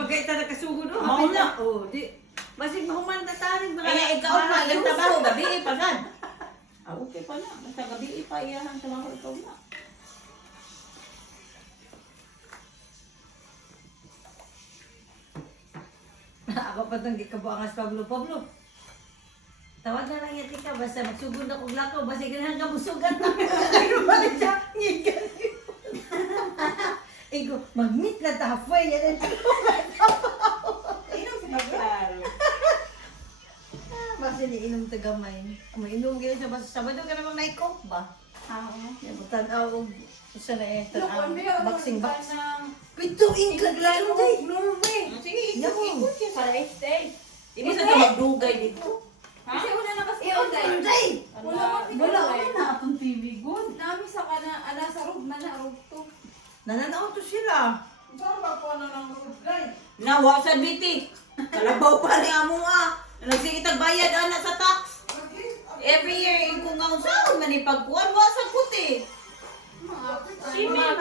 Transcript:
pagkaita na kasugo no. Mao na. Oh, di. Basig mahuman na tanig mga. Kaya ikaw na, yung trabaho, gabi ipagad. Ah, okay pa na. Basta gabi ipayahan sa mga ikaw na. Ako pa itong gikabuangas Pablo. Pablo, tawag na lang yati ka. Basta magsugod na kong lakaw. Basta ganahan ka musugan na. Ano ba siya? Ngigan. Ego, mag-meet na halfway. Yan ang Inom si Maglar. basta niinom tagamay. Mainom gila siya. Basta Sabado ka namang naikop ba? Oo. Yan, tanaw. Isa na eh. Look, Boxing box. ng Pito, ingkag lang day. Norway. Sige, Yan mo. ikot yan. Para stay. Ibig sa magdugay dito. Kasi una na kasi Iyon day. Wala na akong TV good. Nami sa kana ala sa roof man na roof to. Nananaw to sila. Saan ba ko na ng roof guys? Nawa sa biti. Kalabaw pa ni amo ah. Nagsikitag bayad ana sa tax. Every year in kung nga saan man ipagkuhan wa sa puti. Si Mark,